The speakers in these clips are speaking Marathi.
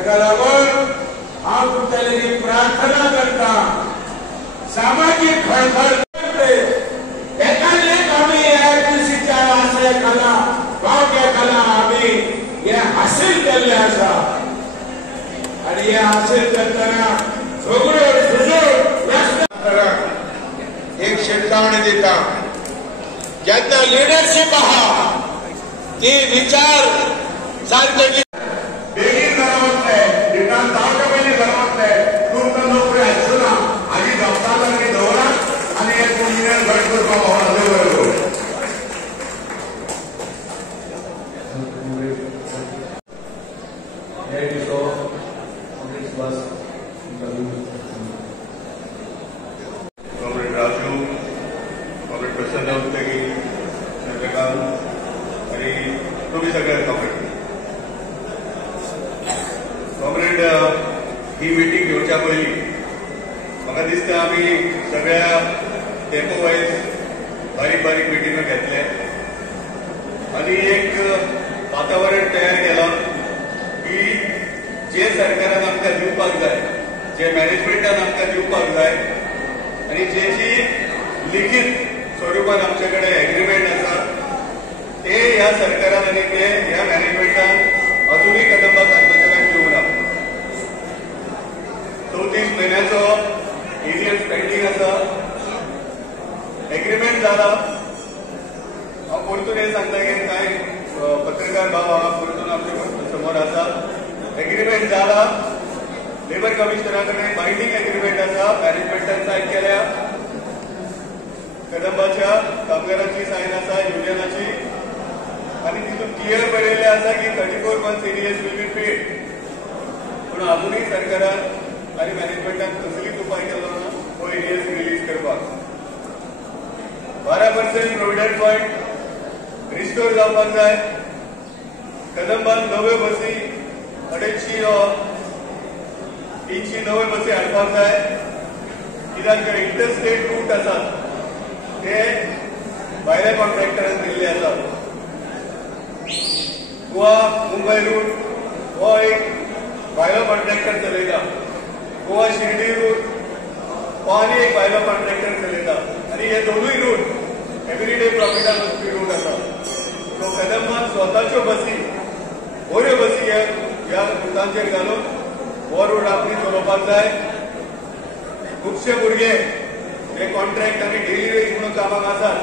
ताका लागून हांव तुमचे लागीं प्रार्थना करता सामाजीक खळखळ एकालेक आमी एआयटीसीच्या आशय खाला भावग्या खाला आमी हे हासील केल्ले आसा आनी हे हासील करतना सगळ्यो झुजो एक शिटकावणी दिता जेन्ना लिडरशीप आहा ती विचार सारके बेगीन जावतले रिटायर जावचे पयलीं जावतले तुमकां नोकरी आसच्यो ना आनी जबाबदारी दवरा आनी एक इंजिनियर घट करपाक दवरलो कॉम्रेड राजू कॉम्रेड प्रसन्न उद्योगी चंद्रकांत आणि तुम्ही सगळे कॉम्रेड ही मिटींग घेवच्या पयलीं म्हाका दिसता आमी सगळ्या डेपो वायज बारीक बारीक मिटींग घेतले आनी एक वातावरण तयार केलां की जे सरकारान आमकां दिवपाक जाय जे मॅनेजमेंटान आमकां दिवपाक जाय आणि जेची लिखित स्वरूपात आमच्याकडे एग्रीमेंट आसा ते ह्या सरकारान आणि ते ह्या मॅनेजमेंटान अजूनही कदंबा कागदपत्रांक घेवंक ना 34 महिन्याचो एरियर्स पेंडिंग आसा एग्रीमेंट जाला हांव परतून हे सांगता की कांय पत्रकार भाव हांगा परतून आमच्या समोर आसा एग्रीमेंट जाला लेबर कमिशनरा कडेन बायंडींग एग्रीमेंट आसा मॅनेजमेंटान सायन केल्या कदंबाच्या कामगारांची सायन आसा युनियनाची आणि तितून क्लियर बरयल्लें आसा की 34 months arrears will be paid पूण अजूनही सरकारान आणि मॅनेजमेंटान कसलीच उपाय केलो ना हो एरियर्स रिलीज करपाक 12% प्रोविडंट फंड रिस्टोर जावपाक जाय कदंबान नव्यो बसी 250 300 नव्यो बसी हाडपाक जाय कित्याक इंटरस्टेट रूट आसात ते भायल्या कॉन्ट्रॅक्टरान दिल्ले आसात गोवा मुंबय रूट हो एक भायलो कॉन्ट्रॅक्टर चलयता गोवा शिर्डी रूट हो आनी एक भायलो कॉन्ट्रॅक्टर चलयता आनी हे दोनूय रूट एवरीडे प्रॉफिटान वचपी रूट आसा सो कदंबान स्वताच्यो बसी बऱ्यो बसी ह्या रुटांचेर घालून हो रूट आपली चलोवपाक जाय खुबशे भुरगे जे कॉन्ट्रॅक्ट आनी डेली वेज म्हणून कामाक आसात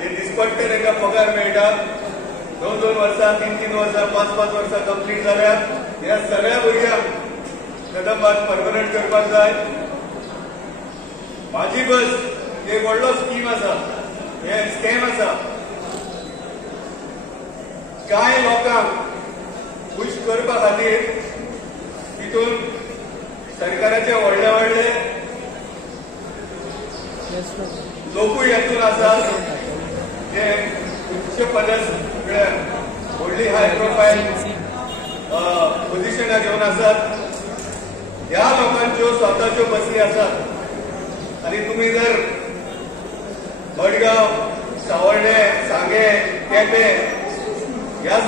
जे दिसपट्टे तांकां पगार मेळटा 2-2 वर्सां 3-3 वर्सां 5-5 वर्सां कंप्लीट जाल्या ह्या सगळ्या भुरग्यांक कदंबात परमनंट करपाक जाय माझी बस एक व्हडलो स्कीम आसा हे स्कॅम आसा कांय लोकांक खुश करपा खातीर तितून सरकाराचे व्हडले व्हडले लोकूय हातून आसात जे उच्च पदार व्हडली हाय प्रोफायल पोझिशनां घेवन आसात ह्या लोकांच्यो स्वताच्यो बसी आसात आनी तुमी जर मडगांव सावर्डे सांगे केपें ह्या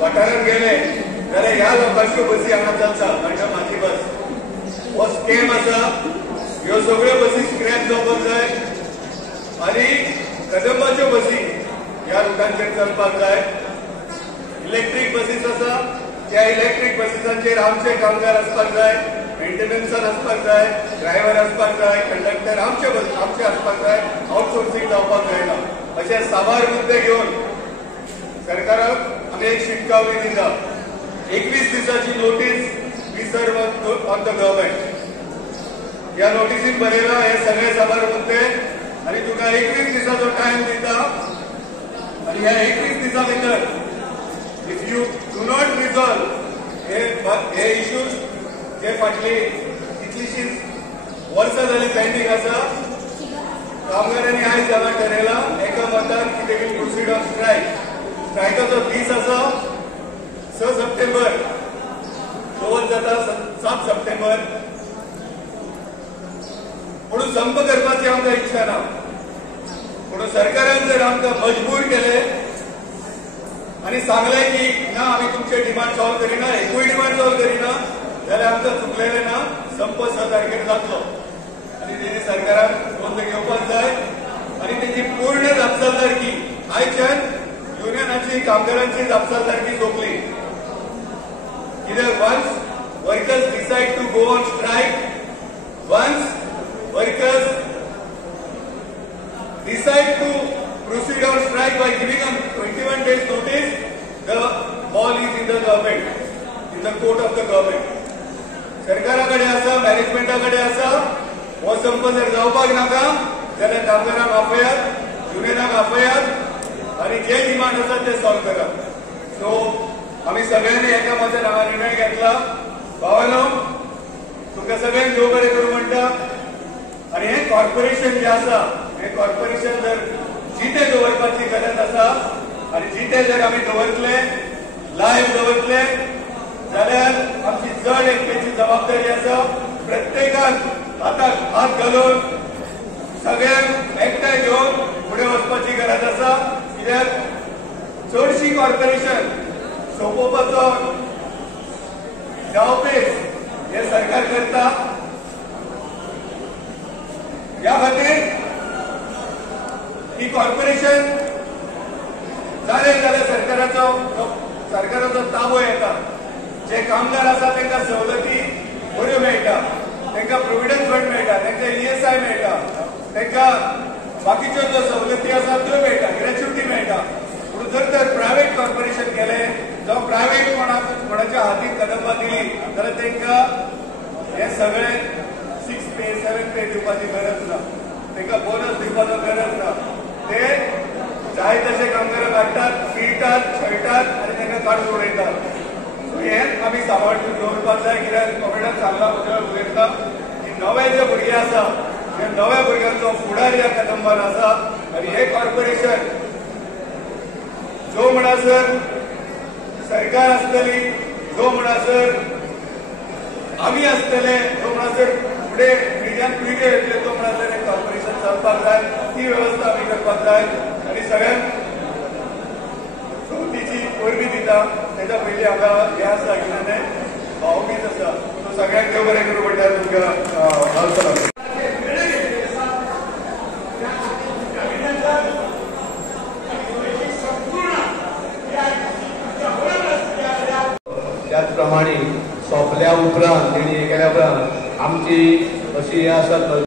वाठारांत गेले जाल्यार ह्या लोकांच्यो बसी हांगा चलता म्हणजे म्हाजी बस हो स्कॅम आसा ह्यो सगळ्यो बसी स्क्रॅप जावपाक जाय आनी कदंबाच्यो बसी ह्या रुटांचेर चलपाक जाय इलेक्ट्रीक बसीस आसा त्या इलेक्ट्रीक बसीसांचेर आमचे कामगार आसपाक जाय मेंटेनन्सान आसपाक जाय ड्रायव्हर आसपाक जाय कंडक्टर आमचे आसपाक जाय आउटसोर्सिंग जावपाक जायना अशे साबार मुद्दे घेवन सरकाराक आमी एक शिटकावणी दिता 21 दिसाची नोटीस वी सर्व ऑन द गव्हर्नमेंट ह्या नोटीसीन बरयला हे सगळे साबार मुद्दे आनी तुका 21 दिसाचो टायम दिता आनी ह्या 21 दिसा भितर if you do not resolve हे इश्यूज जे फाटली कितलीशीच वर्सां जाली पेंडींग आसा कामगारांनी आयज हांगा ठरयला एका मतान की दे वील प्रोसीड ऑन स्ट्रायकाचो दीस आसा 6 सप्टेंबर चवथ जाता 7 सप्टेंबर म्हणून संप करपाची आमकां इच्छा ना म्हणून सरकारान जर आमकां मजबूर केले आणि सांगले की ना आम्ही तुमचे डिमांड सॉल्व्ह करिना, एकूय डिमांड सॉल्व्ह करिना जाल्यार आमचं चुकलेले ना संप 6 तारखेर जातलो आणि तेणी सरकारान बंद घेवपाक जाय आणि तेची पूर्ण जापसालदारकी आयच्यान युनियनाची कामगारांची जापसालदारकी सोंपली. कित्याक once workers decide to go on strike, once workers decide to proceed on strike by giving them 21 days notice, the ball is in the government, in the court of the government. सरकाराकडे आसा, मॅनेजमेंटाकडे आसा, हो संप जर जावपाक नाका जाल्यार कामगारांक आपयात, युनियनाक आपयात आणि जे डिमांड आसा ते सॉल्व्ह करात. सो आम्ही सगळ्यांनी एकामेकांच्या नांवार निर्णय घेतला. भावांनो, तुमकां सगळ्यांक देव बरें करूं म्हणटा. आणि हे कॉर्पोरेशन जे आसा, हे कॉर्पोरेशन जर जिते दवरपाची गरज आसा आणि जिते जर आमी दवरतले, लायव्ह दवरतले जाल्यार आमची चड एकट्याची जबाबदारी आसा. प्रत्येकान हाताक हात घालून सगळ्यांक एकठांय घेवन फुडें वचपाची गरज आसा. कित्याक चडशी कॉर्पोरेशन सोंपोवपाचो जावपेच हे सरकार करता. ह्या खातीर ही कॉर्पोरेशन जाले जाल्यार सरकाराचो ताबो येता. जे कामगार आसा तांकां सवलती बऱ्यो मेळटा, तांकां प्रोविडंट फंड मेळटा, तांकां ESI मेळटा, तांकां बाकीच्यो ज्यो सवलती आसा त्यो मेळटा, ग्रॅच्युटी मेळटा. पूण जर तर प्रायव्हेट कॉर्पोरेशन केलें जावं प्रायव्हेट कोणाच्या हातीक कदंबा दिली जाल्यार तांकां हे सगळे 6 पे 7 पे दिवपाची गरज ना, तांकां बोनस दिवपाचो गरज ना. ते जाय तशे कामगार काडटात, पिळटात, छळटात आनी तांकां काडून उडयतात. सो हें आमी सांबाळून दवरपाक जाय. कित्याक कॉमेडान सांगला उलयता की नवे जे भुरगे आसा त्या नव्या भुरग्यांचो फुडार ह्या कदंबान आसा. आनी हे कॉर्पोरेशन जो म्हणसर सरकार आसतली, जो म्हणसर आमी आसतले, जो म्हणसर फुडें पिढ्यान पिढी येतले, तो म्हणसर हे कॉर्पोरेशन चलपाक जाय. ती वेवस्था आमी करपाक जाय. आनी सगळ्यांक चवथीची परबी दिता तेच्या पयलीं हांगा हे आसा कितें भावबीज आसा. सो सगळ्यांक देव बरें करूं म्हणटा तुमकां. त्याचप्रमाणे सोंपल्या उपरांत तेणी हे केल्या उपरांत आमची अशी हे आसत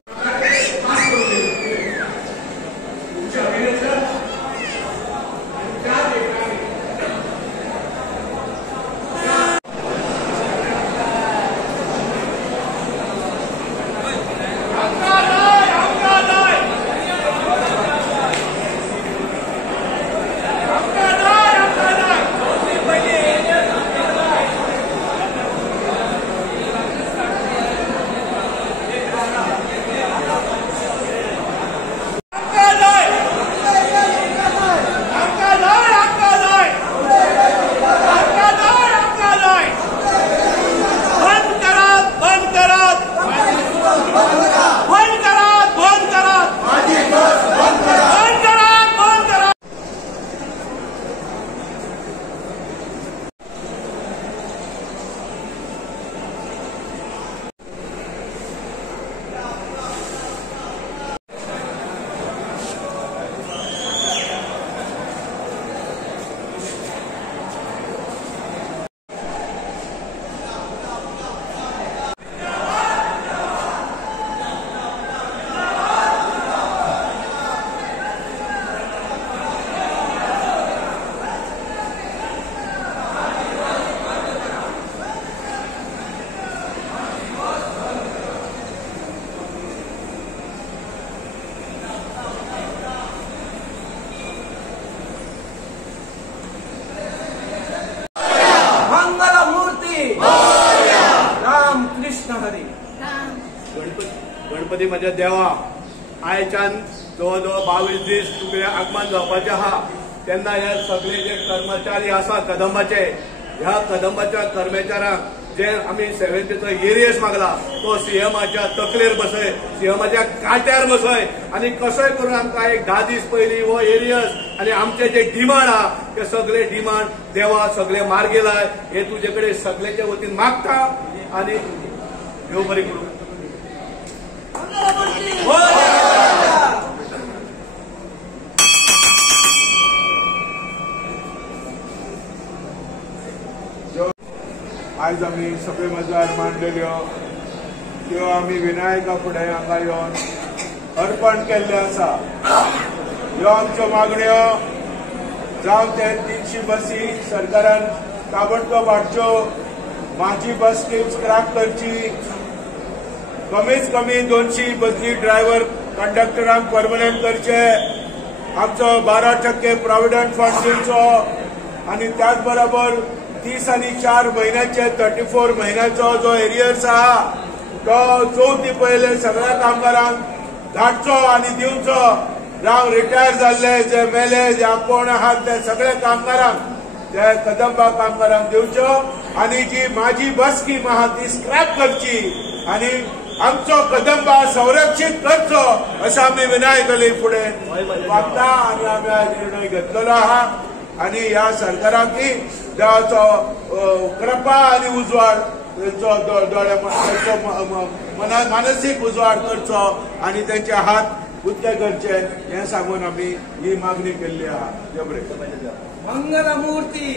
गणपती माझ्या देवा आयच्यान जवळ जवळ 22 दीस तुमचे आगमन जावपाचे आहा. तेन्ना हे सगळे जे कर्मचारी आसा कदंबाचे, ह्या कदंबाच्या कर्मचाऱ्यांक जे आम्ही सेव्हन्थेचो एरियस मागला तो सीएमाच्या तकलेर बसय, सीएमाच्या काट्यार बसय आणि कसोय करून आमकां एक 10 दीस पयलीं हो एरियस आणि आमचे जे डिमांड आहा ते सगळे डिमांड देवा सगळे मार्गी लाय. हे तुजे कडेन सगळ्याच्या वतीन मागता आणि देव बरी करूं. आज आम्ही सगळे मजार मांडलेल्यो त्यो आम्ही विनायका फुडें हांगा येवन अर्पण केल्ले आसा. ह्यो आमच्यो मागण्यो जावं ते 300 बसी सरकारान ताबडतोब हाडच्यो, माझी बस स्कीम स्क्रॅप करची, कमीत कमी 200 बसी ड्रायव्हर कंडक्टरांक परमनंट करचे, आमचो 12% प्रॉव्हिडंट फंड दिवचो आणि त्याच बरोबर 30 आणि 4 महिन्याचे 34 महिन्याचो जो एरियर्स आहा तो 4थी पयले सगळ्या कामगारांक धाडचो आणि दिवचो. जावं रिटायर जाल्ले जे मेले जे कोण आहात ते सगळे कामगारांक ते कदंबा कामगारांक दिवच्यो आणि जी माझी बस स्कीम आहा ती स्क्रॅप करची आणि आमचो कदंबा संरक्षीत करचो असं आम्ही विनायक फुडें मागता आणि आम्ही आज निर्णय घेतलेलो आहा. आणि ह्या सरकाराकी देवाचो कृपा आणि उजवाड मानसीक उजवाड करचो आणि त्यांचे हात उक्ते करचे हे सांगून आम्ही ही मागणी केल्ली आहा. देव बरें. मंगलमूर्ती